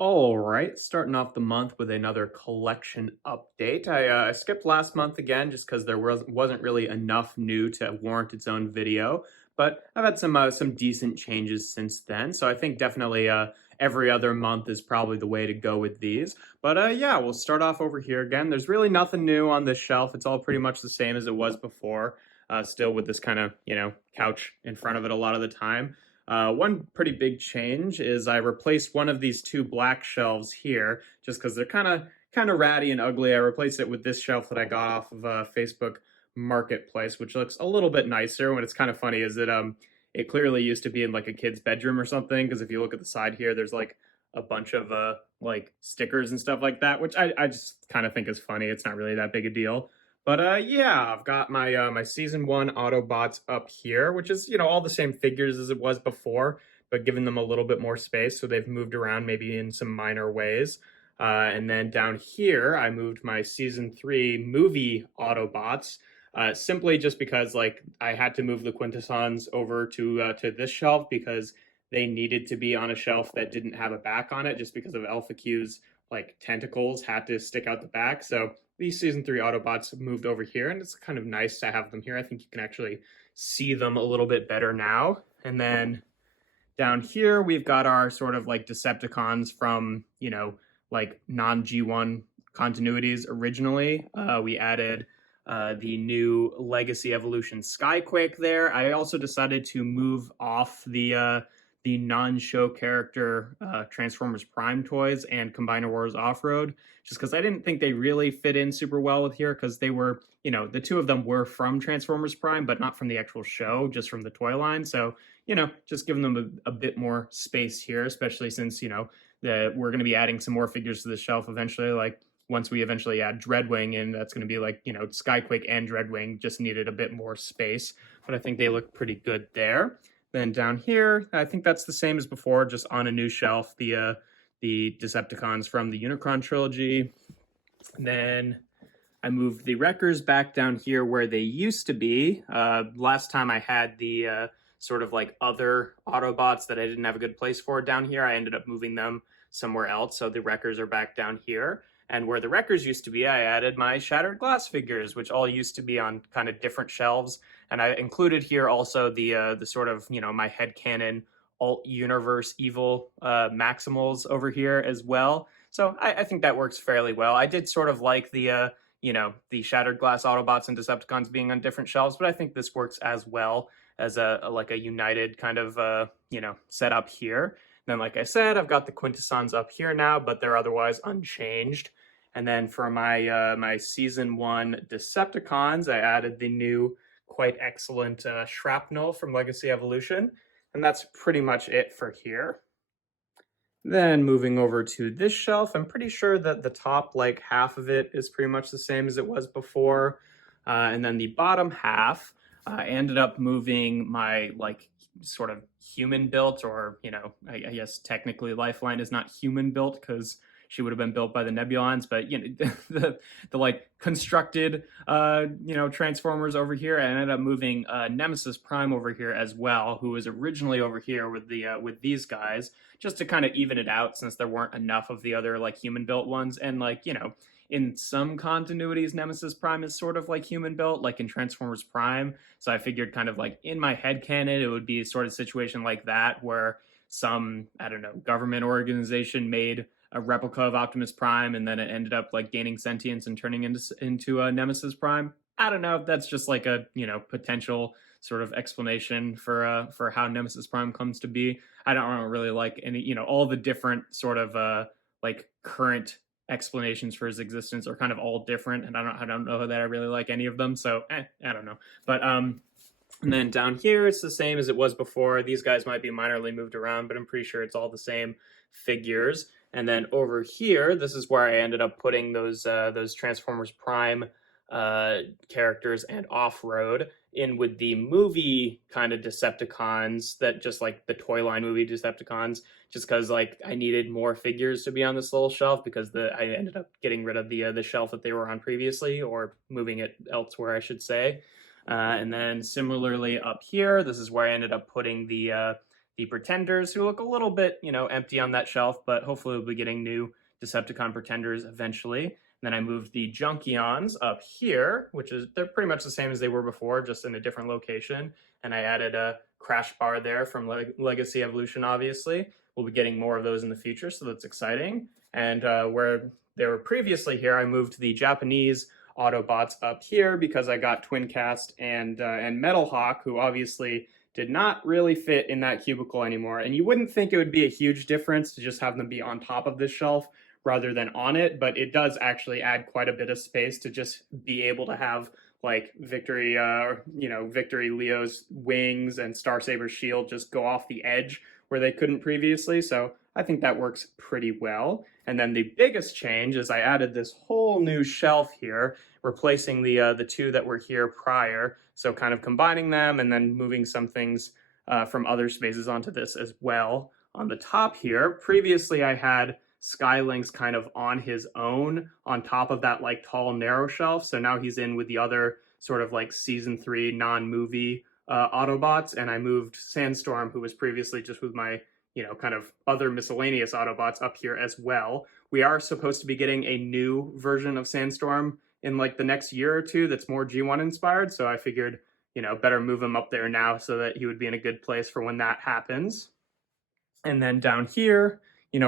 All right, starting off the month with another collection update. I skipped last month again just because there wasn't really enough new to warrant its own video, but I've had some decent changes since then. So I think definitely every other month is probably the way to go with these. But yeah, we'll start off over here again. There's really nothing new on this shelf. It's all pretty much the same as it was before. Still with this kind of couch in front of it a lot of the time. One pretty big change is I replaced one of these two black shelves here, just because they're kind of ratty and ugly. I replaced it with this shelf that I got off of Facebook Marketplace, which looks a little bit nicer. When it's kind of funny is that it clearly used to be in like a kid's bedroom or something. Because if you look at the side here, there's like a bunch of like stickers and stuff like that, which I just kind of think is funny. It's not really that big a deal. But yeah, I've got my season one Autobots up here, which is all the same figures as it was before, but giving them a little bit more space, so they've moved around maybe in some minor ways. And then down here, I moved my season three movie Autobots, simply just because like I had to move the Quintessons over to this shelf because they needed to be on a shelf that didn't have a back on it, just because of Alpha Q's like tentacles had to stick out the back. So these season three Autobots have moved over here, and it's kind of nice to have them here. I think you can actually see them a little bit better now. And then down here, we've got our sort of like Decepticons from, like non G1 continuities originally. We added the new Legacy Evolution Skyquake there. I also decided to move off the non-show character Transformers Prime toys and Combiner Wars Off-Road, just because I didn't think they really fit in super well with here, because they were, the two of them were from Transformers Prime, but not from the actual show, just from the toy line. So, just giving them a bit more space here, especially since, we're going to be adding some more figures to the shelf eventually, like once we eventually add Dreadwing, and that's going to be like, Skyquake and Dreadwing just needed a bit more space, but I think they look pretty good there. Then down here, I think that's the same as before, just on a new shelf, the Decepticons from the Unicron trilogy. Then I moved the Wreckers back down here where they used to be. Last time I had the sort of like other Autobots that I didn't have a good place for down here. I ended up moving them somewhere else, so the Wreckers are back down here. And where the Wreckers used to be, I added my Shattered Glass figures, which all used to be on kind of different shelves. And I included here also the sort of, my headcanon alt universe evil Maximals over here as well. So I think that works fairly well. I did sort of like the Shattered Glass Autobots and Decepticons being on different shelves, but I think this works as well as a like a united kind of setup here. Then, like I said, I've got the Quintessons up here now, but they're otherwise unchanged. And then for my my season one Decepticons, I added the new quite excellent Shrapnel from Legacy Evolution, and that's pretty much it for here. Then moving over to this shelf, I'm pretty sure that the top like half of it is pretty much the same as it was before, and then the bottom half, I ended up moving my like sort of human built, or I guess technically Lifeline is not human built because she would have been built by the Nebulons, but the like constructed Transformers over here. I ended up moving Nemesis Prime over here as well, who was originally over here with the with these guys, just to kind of even it out, since there weren't enough of the other like human built ones. And like in some continuities, Nemesis Prime is sort of like human built, like in Transformers Prime. So I figured kind of like in my head canon, it would be a sort of situation like that, where some, I don't know, government organization made a replica of Optimus Prime, and then it ended up like gaining sentience and turning into a Nemesis Prime. I don't know if that's just like a potential sort of explanation for how Nemesis Prime comes to be. I don't really like any all the different sort of like current explanations for his existence are kind of all different, and I don't know that I really like any of them. So I don't know, but and then down here, it's the same as it was before. These guys might be minorly moved around, but I'm pretty sure it's all the same figures. And then over here, this is where I ended up putting those Transformers Prime characters and Off-Road in with the movie kind of Decepticons, that just like the toy line movie Decepticons, just because like I needed more figures to be on this little shelf, because I ended up getting rid of the shelf that they were on previously, or moving it elsewhere, I should say. And then similarly up here, this is where I ended up putting the Pretenders, who look a little bit, empty on that shelf, but hopefully we'll be getting new Decepticon Pretenders eventually. And then I moved the Junkions up here, they're pretty much the same as they were before, just in a different location. And I added a Crash Bar there from Legacy Evolution, obviously. We'll be getting more of those in the future, so that's exciting. And where they were previously here, I moved the Japanese Autobots up here because I got Twincast and Metal Hawk, who obviously did not really fit in that cubicle anymore. And you wouldn't think it would be a huge difference to just have them be on top of this shelf rather than on it, but it does actually add quite a bit of space to just be able to have like Victory Leo's wings and Starsaber's shield just go off the edge where they couldn't previously. So I think that works pretty well. And then the biggest change is I added this whole new shelf here, replacing the two that were here prior. So kind of combining them and then moving some things from other spaces onto this as well. On the top here, previously I had Skylynx kind of on his own on top of that like tall narrow shelf. So now he's in with the other sort of like season 3 non-movie Autobots, and I moved Sandstorm, who was previously just with my kind of other miscellaneous Autobots, up here as well. We are supposed to be getting a new version of Sandstorm in like the next year or two that's more G1 inspired, so I figured better move him up there now so that he would be in a good place for when that happens. And then down here,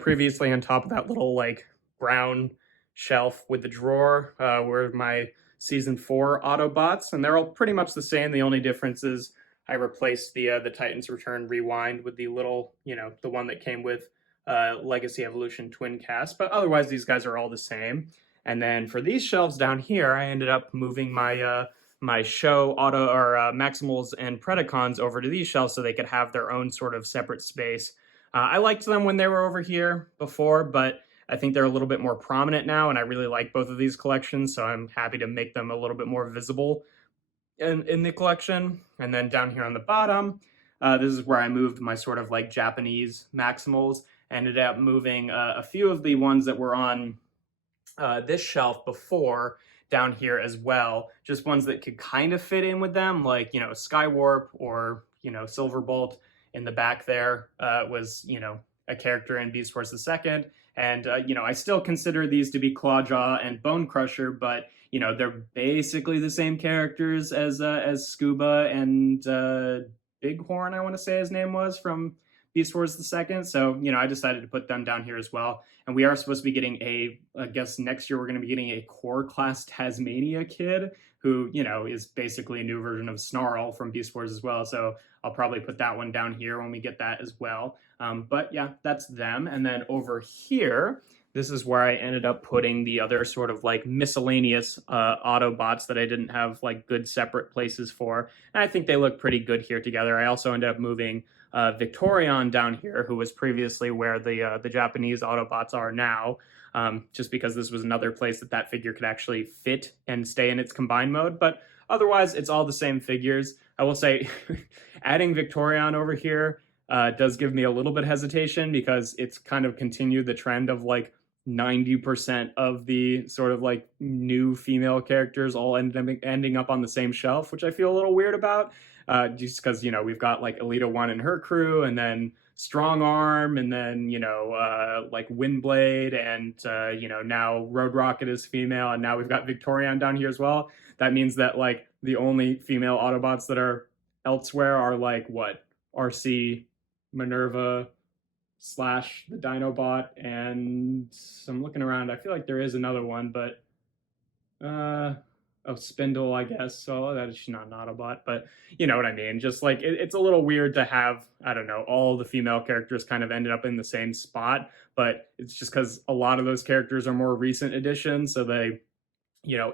previously on top of that little like brown shelf with the drawer were my season 4 Autobots, and they're all pretty much the same. The only difference is I replaced the Titans Return Rewind with the little, the one that came with Legacy Evolution Twincast, but otherwise these guys are all the same. And then for these shelves down here, I ended up moving my my show Maximals and Predacons over to these shelves so they could have their own sort of separate space. I liked them when they were over here before, but I think they're a little bit more prominent now, and I really like both of these collections, so I'm happy to make them a little bit more visible in the collection. And then down here on the bottom, this is where I moved my sort of like Japanese Maximals. I ended up moving a few of the ones that were on this shelf before down here as well, just ones that could kind of fit in with them, like Skywarp or Silverbolt. In the back there was a character in Beast Wars II, and I still consider these to be Clawjaw and Bone Crusher, but they're basically the same characters as Scuba and Bighorn, I want to say his name was, from Beast Wars II. So I decided to put them down here as well. And we are supposed to be getting I guess next year we're going to be getting a core class Tasmania kid who is basically a new version of Snarl from Beast Wars as well. So I'll probably put that one down here when we get that as well. But yeah, that's them. And then over here, this is where I ended up putting the other sort of like miscellaneous Autobots that I didn't have like good separate places for. And I think they look pretty good here together. I also ended up moving Victorion down here, who was previously where the Japanese Autobots are now, just because this was another place that figure could actually fit and stay in its combined mode. But otherwise, it's all the same figures. I will say, adding Victorion over here does give me a little bit hesitation because it's kind of continued the trend of like 90% of the sort of like new female characters all ending up on the same shelf, which I feel a little weird about, just because we've got like Elita 1 and her crew, and then Strong Arm, and then like Windblade, and now Road Rocket is female, and now we've got Victorion down here as well. That means that like the only female Autobots that are elsewhere are like what, RC, Minerva / the Dinobot, and I'm looking around. I feel like there is another one, but Spindle, I guess. So that is not an Autobot, but you know what I mean. Just like it's a little weird to have, I don't know, all the female characters kind of ended up in the same spot, but it's just because a lot of those characters are more recent additions, so they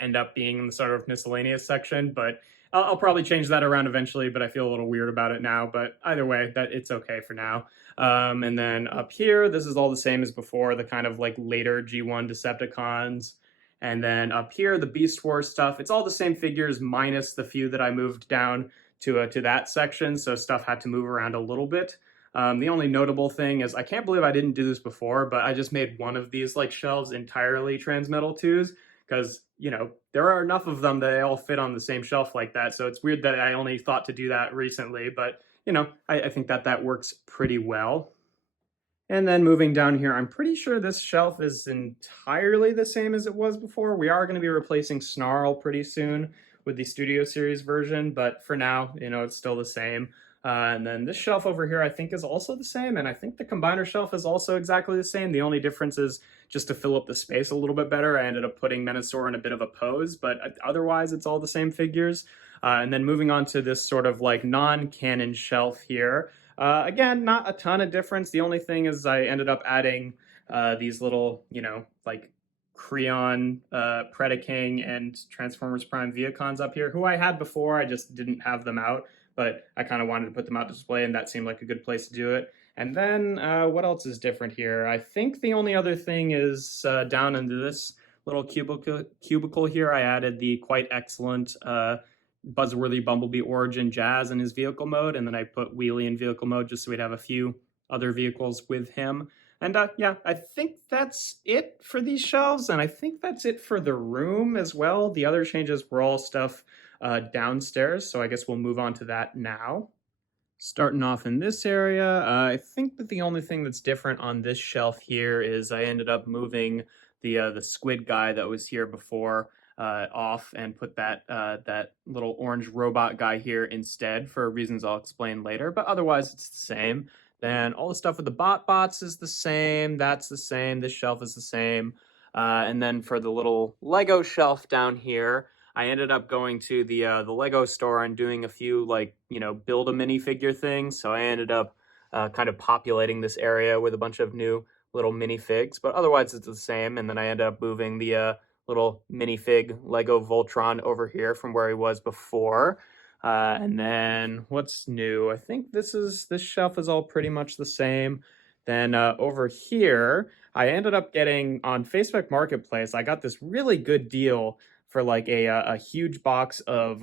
end up being in the sort of miscellaneous section. But I'll probably change that around eventually, but I feel a little weird about it now. But either way, that it's okay for now. And then up here, this is all the same as before, the kind of like later G1 Decepticons. And then up here, the Beast Wars stuff, it's all the same figures minus the few that I moved down to that section. So stuff had to move around a little bit. The only notable thing is, I can't believe I didn't do this before, but I just made one of these like shelves entirely Transmetal 2s, because there are enough of them that they all fit on the same shelf like that. So it's weird that I only thought to do that recently, but you know, I think that that works pretty well. And then moving down here, I'm pretty sure this shelf is entirely the same as it was before. We are going to be replacing Snarl pretty soon with the Studio Series version, but for now, you know, it's still the same. And then this shelf over here, I think, is also the same, and I think the combiner shelf is also exactly the same. The only difference is just to fill up the space a little bit better, I ended up putting Menasor in a bit of a pose, but otherwise it's all the same figures. And then moving on to this sort of like non-canon shelf here. Again, not a ton of difference. The only thing is I ended up adding these little, you know, like Creon, Predaking, and Transformers Prime Viacons up here, who I had before. I just didn't have them out, but I kind of wanted to put them out to display, and that seemed like a good place to do it. And then what else is different here? I think the only other thing is down into this little cubicle here, I added the quite excellent Buzzworthy Bumblebee Origin Jazz in his vehicle mode, and then I put Wheelie in vehicle mode just so we'd have a few other vehicles with him. And yeah, I think that's it for these shelves, and I think that's it for the room as well. The other changes were all stuff downstairs, so I guess we'll move on to that now. Starting off in this area, I think that the only thing that's different on this shelf here is I ended up moving the squid guy that was here before off and put that that little orange robot guy here instead for reasons I'll explain later, but otherwise it's the same. Then all the stuff with the bots is the same, that's the same, this shelf is the same. And then for the little Lego shelf down here, I ended up going to the Lego store and doing a few, like, you know, build a minifigure things. So I ended up kind of populating this area with a bunch of new little minifigs, but otherwise it's the same. And then I ended up moving the little minifig Lego Voltron over here from where he was before. And then what's new? I think this shelf is all pretty much the same. Then over here, I ended up getting on Facebook Marketplace, I got this really good deal for like a huge box of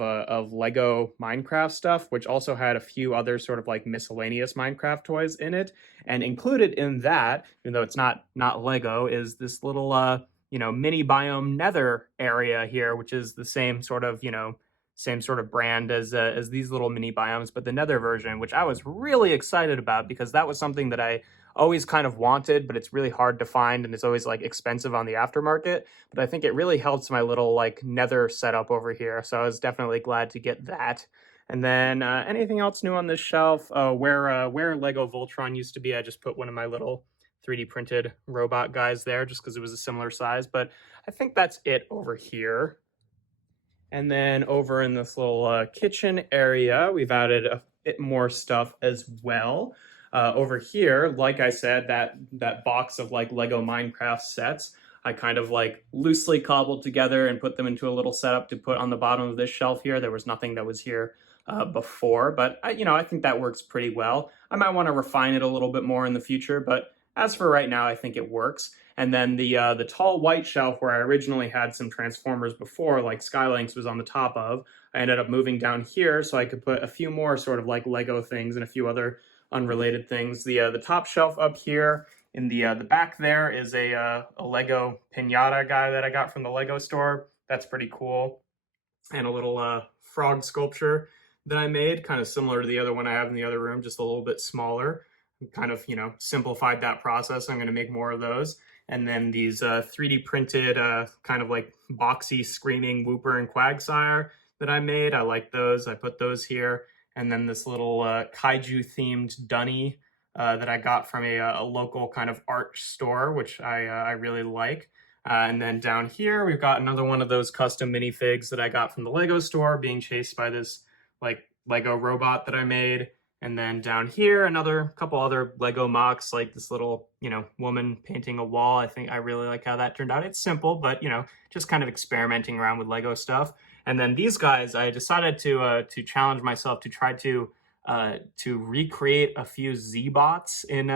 Lego Minecraft stuff, which also had a few other sort of like miscellaneous Minecraft toys in it. And included in that, even though it's not Lego, is this little you know, mini biome nether area here, which is the same sort of, you know, same sort of brand as these little mini biomes, but the nether version, which I was really excited about because that was something that I always kind of wanted, but it's really hard to find and it's always like expensive on the aftermarket. But I think it really helps my little like nether setup over here. So I was definitely glad to get that. And then anything else new on this shelf? Where Lego Voltron used to be, I just put one of my little 3D printed robot guys there just because it was a similar size. But I think that's it over here. And then over in this little kitchen area, we've added a bit more stuff as well. Over here, like I said, that box of like Lego Minecraft sets, I kind of like loosely cobbled together and put them into a little setup to put on the bottom of this shelf here. There was nothing that was here before, but you know, I think that works pretty well. I might want to refine it a little bit more in the future, but as for right now, I think it works. And then the tall white shelf where I originally had some Transformers before, like Skylynx was on the top of, I ended up moving down here so I could put a few more sort of like Lego things and a few other unrelated things. The top shelf up here in the back there is a Lego Pinata guy that I got from the Lego store. That's pretty cool. And a little frog sculpture that I made, kind of similar to the other one I have in the other room, just a little bit smaller. Kind of, you know, simplified that process. I'm going to make more of those. And then these 3D printed kind of like boxy screaming Whooper and Quagsire that I made. I like those. I put those here. And then this little kaiju themed dunny that I got from a local kind of art store, which I really like. And then down here, we've got another one of those custom minifigs that I got from the Lego store being chased by this like Lego robot that I made. And then down here, another couple other Lego mocks, like this little, you know, woman painting a wall. I think I really like how that turned out. It's simple, but, you know, just kind of experimenting around with Lego stuff. And then these guys, I decided to challenge myself to try to recreate a few Z-bots in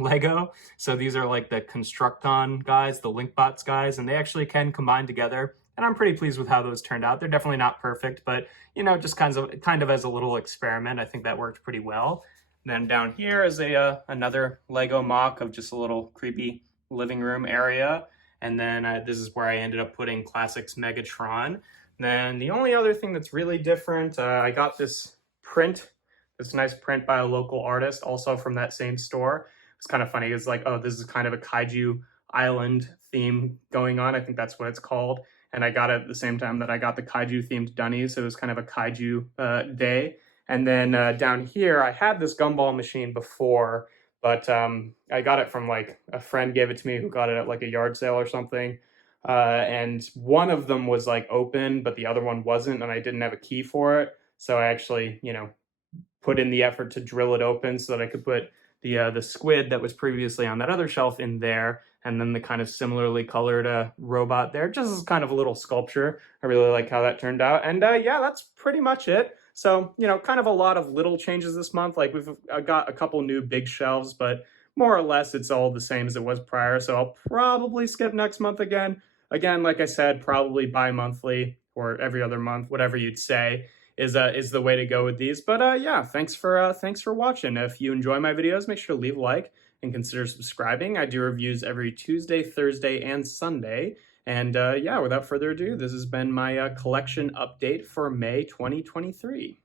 Lego. So these are like the Constructon guys, the Linkbots guys, and they actually can combine together. And I'm pretty pleased with how those turned out. They're definitely not perfect, but, you know, just kind of as a little experiment, I think that worked pretty well. And then down here is another Lego mock of just a little creepy living room area. And then this is where I ended up putting Classics Megatron. And then the only other thing that's really different, I got this print It's a nice print by a local artist, also from that same store. It's kind of funny. It's like, oh, this is kind of a kaiju island theme going on. I think that's what it's called. And I got it at the same time that I got the kaiju themed dunnies. So it was kind of a kaiju day. And then down here, I had this gumball machine before, but I got it from like a friend gave it to me who got it at like a yard sale or something. And one of them was like open, but the other one wasn't, and I didn't have a key for it. So I actually, put in the effort to drill it open so that I could put the squid that was previously on that other shelf in there, and then the kind of similarly colored robot there, just as kind of a little sculpture. I really like how that turned out, and yeah, that's pretty much it. So kind of a lot of little changes this month. Like we've got a couple new big shelves, but more or less it's all the same as it was prior. So I'll probably skip next month again. Again, like I said, probably bi-monthly or every other month, whatever you'd say is the way to go with these. But yeah, thanks for watching. If you enjoy my videos, make sure to leave a like and consider subscribing. I do reviews every Tuesday, Thursday, and Sunday. And yeah, without further ado, this has been my collection update for May 2023.